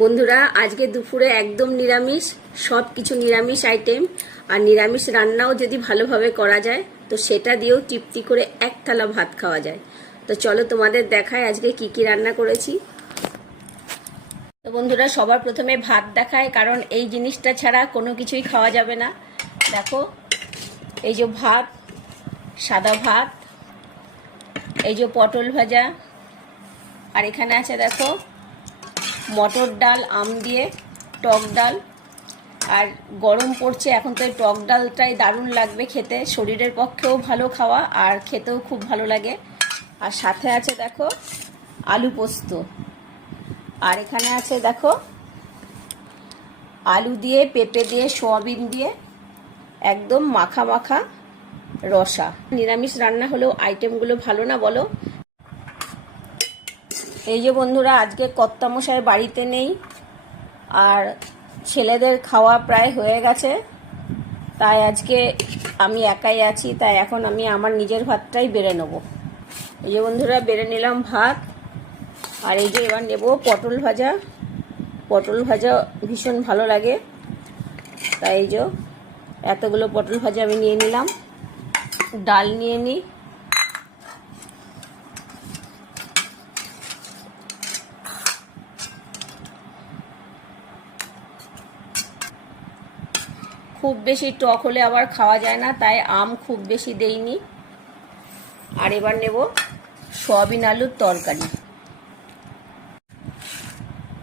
বন্ধুরা আজকে দুপুরে একদম নিরামিষ, সব কিছু নিরামিষ আইটেম। আর নিরামিষ রান্নাও যদি ভালোভাবে করা যায় তো সেটা দিয়েও তৃপ্তি করে এক থালা ভাত খাওয়া যায়। তো চলো তোমাদের দেখায় আজকে কি কি রান্না করেছি। তো বন্ধুরা সবার প্রথমে ভাত দেখায়, কারণ এই জিনিসটা ছাড়া কোনো কিছুই খাওয়া যাবে না। দেখো, এই যে ভাত, সাদা ভাত, এই যে পটল ভাজা, আর এখানে আছে দেখো মটর ডাল, আম দিয়ে টক ডাল। আর গরম পড়ছে এখন, তো এই টক ডালটাই দারুণ লাগবে খেতে, শরীরের পক্ষেও ভালো খাওয়া আর খেতেও খুব ভালো লাগে। আর সাথে আছে দেখো আলু পোস্ত, আর এখানে আছে দেখো আলু দিয়ে, পেঁপে দিয়ে, সোয়াবিন দিয়ে একদম মাখা মাখা রসা। নিরামিষ রান্না হলেও আইটেমগুলো ভালো না বলো? এই যে বন্ধুরা আজকে কর্তামশাই বাড়িতে নেই, আর ছেলেদের খাওয়া প্রায় হয়ে গেছে, তাই আজকে আমি একাই আছি। তাই এখন আমি আমার নিজের ভাতটাই বেড়ে নেব। এই যে বন্ধুরা বেড়ে নিলাম ভাত। আর এই যে এবার নেব পটল ভাজা। পটল ভাজা ভীষণ ভালো লাগে, তাই এই যে এতগুলো পটল ভাজা আমি নিয়ে নিলাম। ডাল নিয়ে নিই। খুব বেশি টক হলে আবার খাওয়া যায় না, তাই আম খুব বেশি দেইনি। আর এবার নেব সয়াবিন আলুর তরকারি।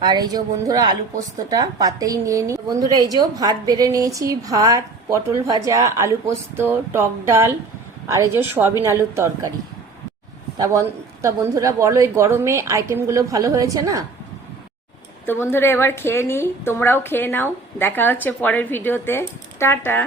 আর এই যে বন্ধুরা আলু পোস্তটা পাতেই নিয়ে নিই। বন্ধুরা এই যে ভাত বেড়ে নিয়েছি, ভাত, পটল ভাজা, আলু পোস্ত, টক ডাল, আর এই যে সয়াবিন আলুর তরকারি। তা বন্ধুরা বলো, এই গরমে আইটেমগুলো ভালো হয়েছে না? তো বন্ধুরা এবার খেয়ে নিই, তোমরাও খেয়ে নাও। দেখা হচ্ছে পরের ভিডিওতে। টাটা।